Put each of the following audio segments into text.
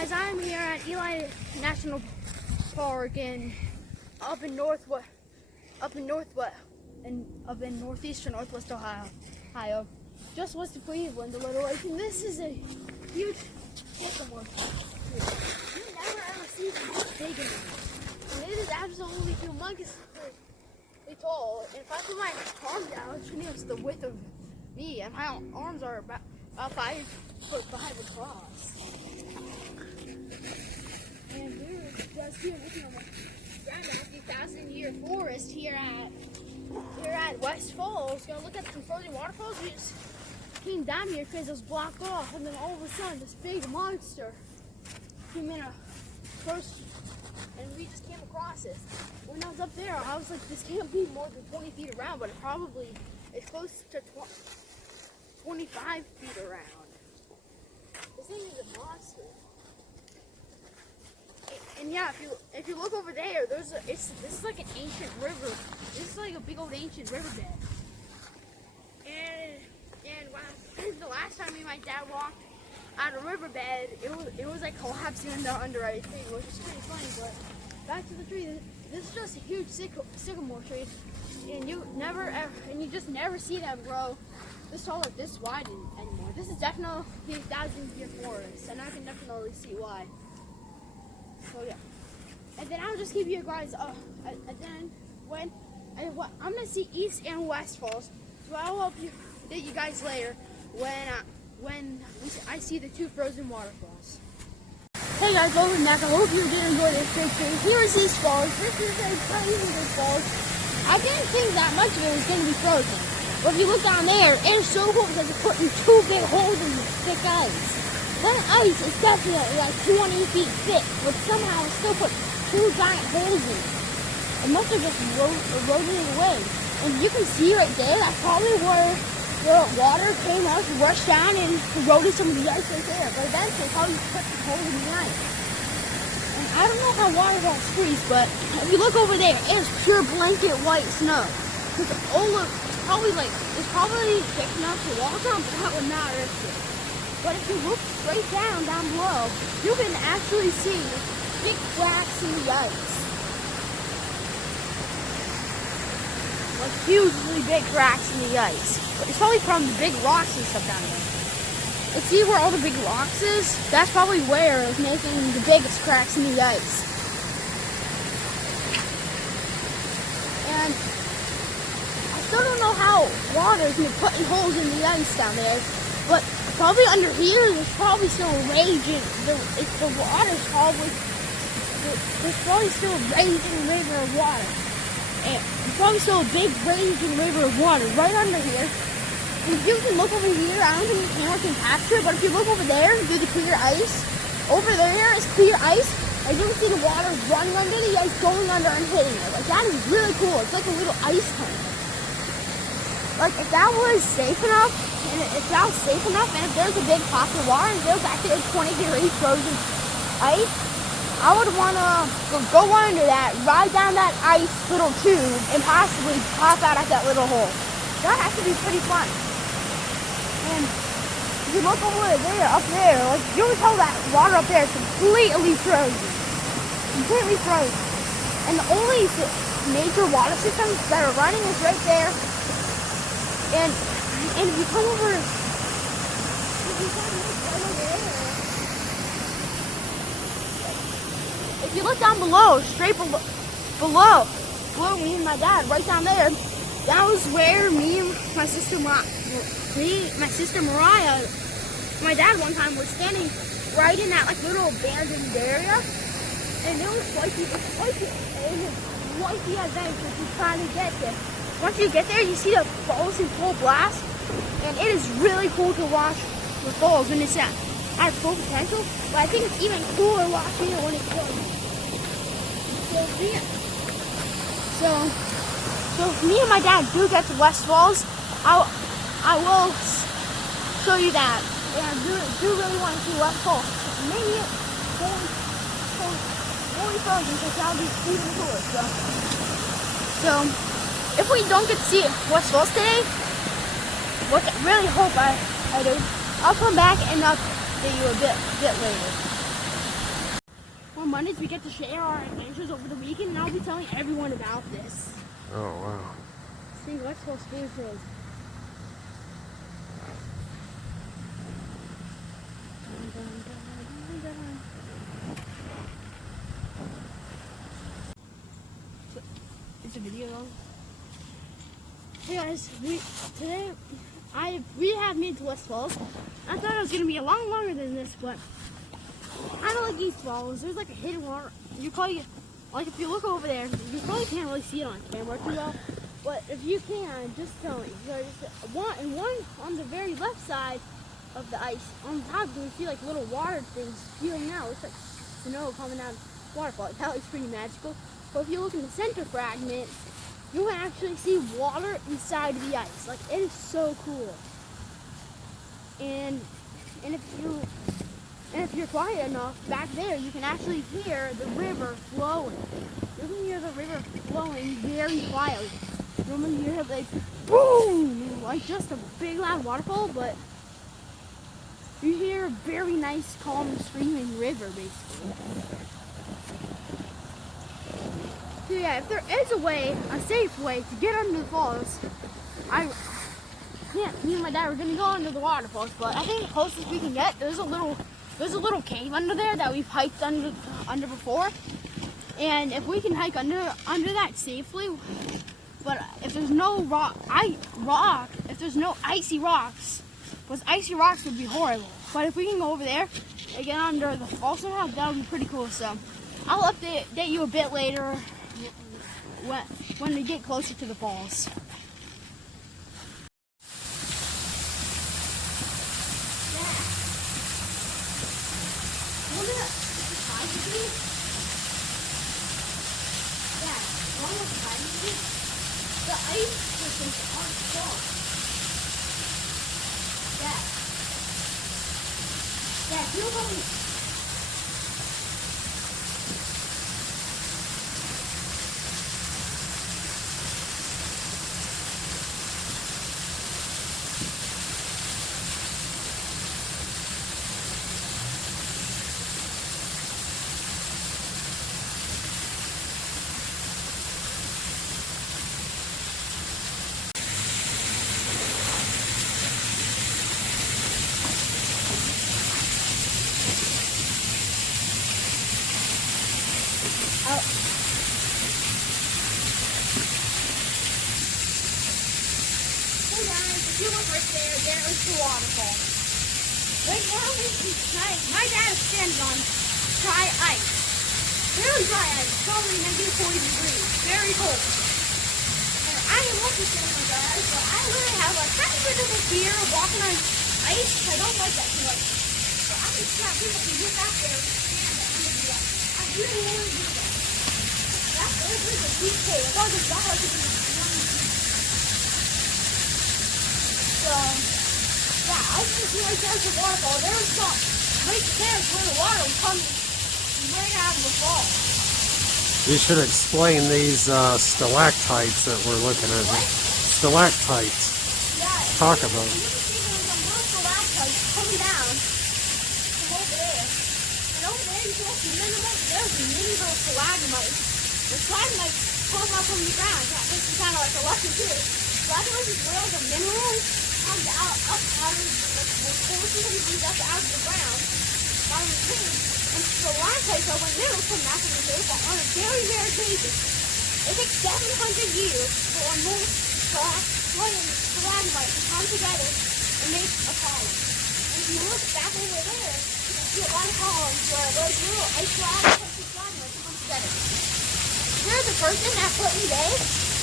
guys, I'm here at Eli National Park up in northeastern Northwest Ohio, just west of Cleveland, a little lake. And this is a huge sycamore tree. You never ever see this big in it. And it is absolutely humongously tall. And if I put my arms out, it's nearly the width of me, and my arms are about 5'5" across. And we're just here looking at the 50,000-year forest here at Waterfalls. Gonna look at some frozen waterfalls. We just came down here because it was blocked off, and then all of a sudden this big monster came in first, and we just came across it. When I was up there, I was like, this can't be more than 20 feet around, but it probably is close to 25 feet around. This thing is a monster. And yeah, if you look over there, this is like an ancient river. This is like a big old ancient riverbed. And the last time me and my dad walked on a riverbed, it was like collapsing under a tree, which is pretty funny. But back to the tree. This is just a huge sycamore tree, and you just never see them grow this tall or this wide anymore. This is definitely a 1,000-year forest, and I can definitely see why. So yeah, and then I'll just give you guys and then I'm gonna see East and West Falls, so I'll update you guys later when I see the two frozen waterfalls. Hey guys, welcome back. I hope you did enjoy this picture. Here is East Falls. This is a crazy big falls. I didn't think that much of it was going to be frozen, but if you look down there, it is so cool because it's putting two big holes in the thick ice. That ice is definitely like 20 feet thick, but somehow it still put two giant holes in it. It must have just eroded it away. And you can see right there, that's probably where the water came up, rushed down, and eroded some of the ice right there. But eventually, it probably put the hole in the ice. And I don't know how waterfalls freeze, but if you look over there, it is pure blanket white snow. It's probably thick enough to walk on, but that would not hurt you. But if you look straight down below, you can actually see big cracks in the ice. Like hugely big cracks in the ice. It's probably from the big rocks and stuff down there. And see where all the big rocks is? That's probably where it's making the biggest cracks in the ice. And I still don't know how water is putting holes in the ice down there, but probably under here, there's probably still a raging. There's probably still a raging river of water. And there's probably still a big raging river of water right under here. And if you can look over here, I don't think the camera can capture it, but if you look over there through the clear ice, over there is clear ice, and you can see the water running under the ice, going under and hitting it. Like, that is really cool. It's like a little ice tank. Like, if that was safe enough, and if there's a big pocket of water, and there's actually a 20-degree frozen ice, I would want to go under that, ride down that ice little tube, and possibly pop out at that little hole. That has to be pretty fun. And if you look over there, up there, like, you can tell that water up there is completely frozen. Completely frozen. And the only major water systems that are running is right there. And if you come over, if you look down below, straight below me and my dad, right down there, that was where me and my sister Mariah, my dad one time was standing right in that like little abandoned area, and it was quite the adventure to finally get there. Once you get there, you see the falls in full blast, and it is really cool to watch the falls when it's at full potential, but I think it's even cooler watching it when it's closed. So if me and my dad do get to West Falls, I will show you that. And I do really want to see West Falls. Maybe it's fully frozen, because that would be even cooler. So if we don't get to see West Falls today, which I really hope I do, I'll come back and update you a bit later. Mondays we get to share our adventures over the weekend, and I'll be telling everyone about this. Oh, wow. See, let's go school shows. It's a video though. Hey guys, we have made to West Falls. I thought it was gonna be a lot longer than this, but I don't like East Falls. There's like a hidden water. You probably, like if you look over there, you probably can't really see it on camera too well. But if you can, just tell me. There's one on the very left side of the ice. On top, you can see like little water things spewing out. It's like snow coming out of the waterfall. That looks pretty magical. But if you look in the center fragment, you can actually see water inside the ice. Like, it is so cool. And if you're quiet enough, back there, you can actually hear the river flowing. You can hear the river flowing very quietly. Normally you have like boom, like just a big loud waterfall, but you hear a very nice, calm, screaming river, basically. So yeah, if there is a safe way to get under the falls, me and my dad were gonna go under the waterfalls, but I think the closest we can get, there's a little cave under there that we've hiked under before, and if we can hike under that safely, but if there's no if there's no icy rocks, because icy rocks would be horrible. But if we can go over there and get under the falls somehow, that would be pretty cool. So I'll update you a bit later when we get closer to the falls. The ice systems aren't strong. Yeah, feel how you look right there is the waterfall. Right now, my dad is standing on dry ice. Very dry ice, probably -40 degrees. Very cold. And I didn't want to stand on dry ice, but I literally have a tiny bit of a fear of walking on ice. I don't like that too much. So I just got people to get back there and stand under the ice. I really want to do that. That's a deep cave. I thought it was like yeah, I just feel like there's a waterfall. There's some right there where the water will come right out of the fall. You should explain these stalactites that we're looking at. What? Stalactites. Yeah. Talk about it. You can see there's some little stalactites coming down from over there. And over there you can see there's many little stalagmites. The stalagmites come up from the ground. This is kind of like a lesson too. Stalagmites is where the minerals comes out of the portion of these up out of the ground bottom of the cave. And stalactites are when minerals come back from the cave on a very rare occasion. It takes 700 years for a more stalagmites to come together and make a column. And if you look back over there, you can see a lot of columns where those little ice stalactites come together. You're the person at Clinton Bay.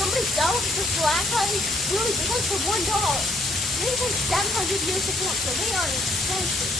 Somebody sells the stalactites really big ones for $1. They take 700 years to form, so they are expensive.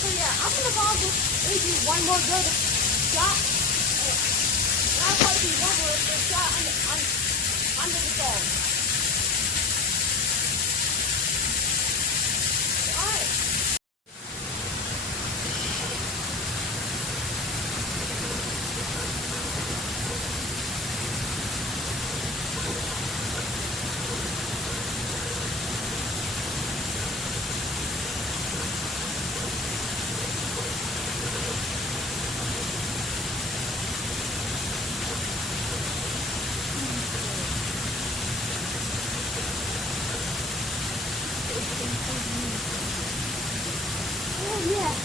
So yeah, I'm gonna follow this maybe one more good shot. That'll probably be one more good shot under the falls. Alright. yes.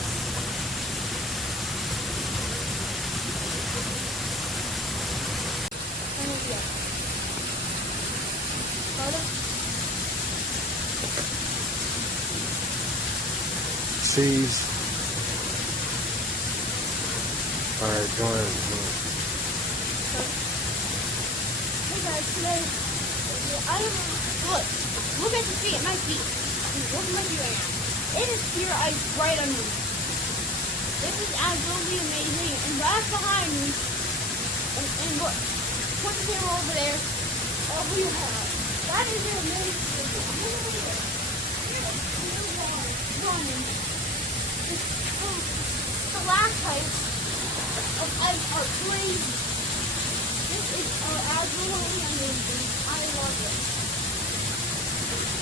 Cheese. All right, go ahead. Hey guys, today look at the feet, my feet. Look at my feet right now. It is pure ice right under me. This is absolutely amazing. And right behind me, and look, put the camera over there. Oh, we have. That is an amazing view. The stalactites of ice are crazy. This is absolutely amazing. I love it.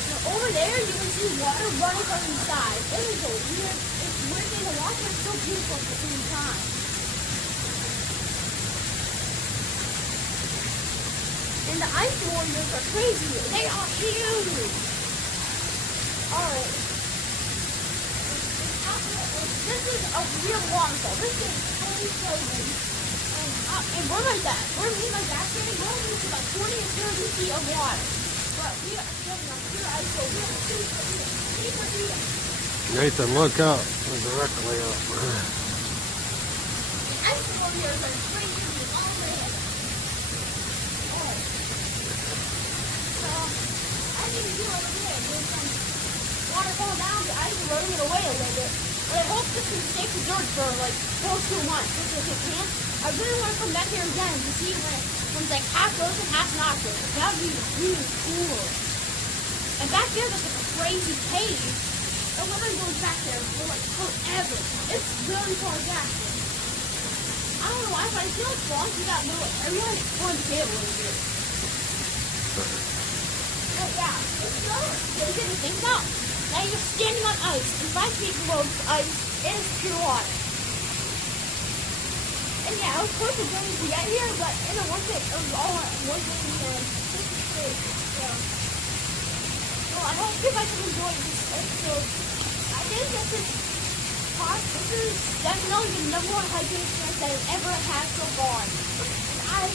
Now, over there, you can see water running from the side. It is a weird, it's weird thing to watch, but it's so beautiful at the same time. And the ice warriors are crazy. They are huge. Alright. This is a real waterfall. This is totally frozen. And we're like that. Me and my dad standing, we're only about 20 or 30 feet of water. But we are standing on pure ice, so we are super deep. Nathan, look up. Directly up. The ice warriors are crazy all the way up. Oh. So, as you can see over here, there's some water falling down. The ice is rolling it away a little bit. But I hope this can stay preserved for like close to a month. If it can't, I really want to come back here again to see when it's like half frozen, half not frozen. That would be really cool. And back there, there's like a crazy cave. It literally goes back there for like forever. It's really far back there. I don't know why, but I feel like falling through that little area is going to cave a little bit. But yeah, it's so crazy to think about. Now you're standing on ice, and 5 feet below the ice is pure water. And yeah, it was quite a journey to get here, but in the worth it, it was all worth it in the end. This is great. So I hope you guys have enjoyed this episode. I think this is definitely the #1 hiking experience that I've ever had so far. And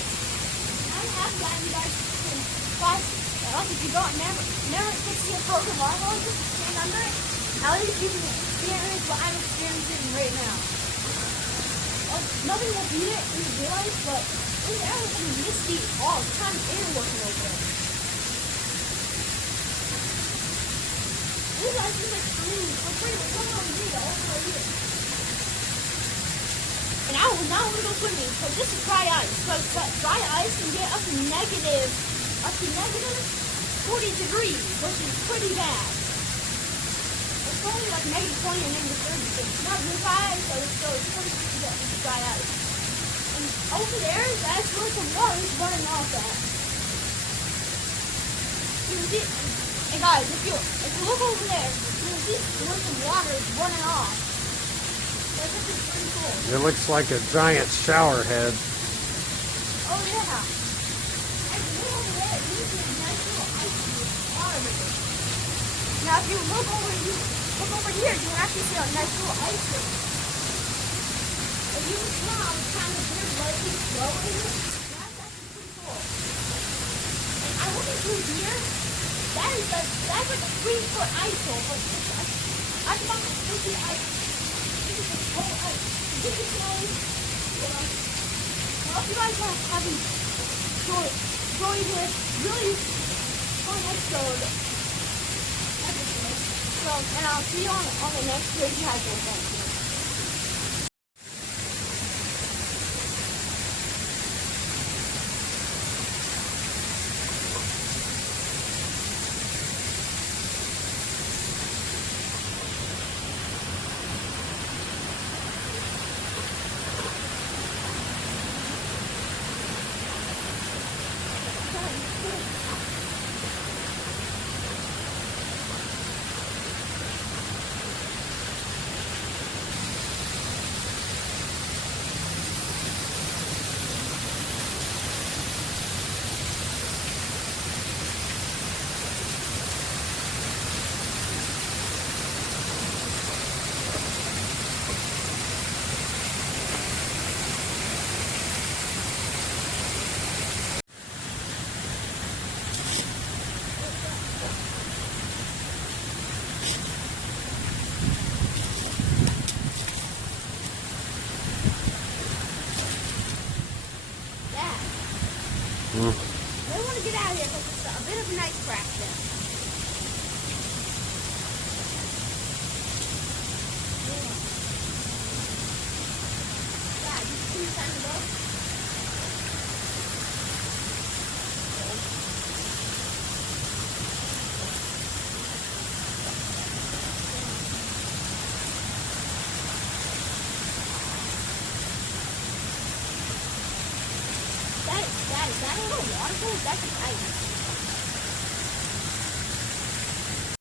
I'm happy that you guys can class. If you don't never get to see a frozen waterfall, just stand under it. At least you can experience what I'm experiencing right now. Nothing will beat it in real life, but this area is like misty all the time. Air working over there. This ice is like green. We're pretty much going on green over here. And I will not want to go swimming because this is dry ice. Because dry ice can get up to negative 40 degrees, which is pretty bad. It's only like negative 20 or negative 30, so it's not really dry ice, so it's pretty dry ice. And over there, that's where some water is running off at. You can see, and guys, if you look over there, you can see where some water is running off. So this is pretty cool. It looks like a giant shower head. Oh yeah. Now, if you look over here, you can actually see a nice little ice cream. If you can smell it's kind of weird, but if you go over here, that's actually pretty cool. And I look through here, that's like a 3-foot ice hole, but I found a 50 ice. This is the whole ice. You can see, I hope you guys have enjoyed this really fun episode. So, and I'll see you on the next crazy hiking adventure. time of day. That little waterfall, that's nice.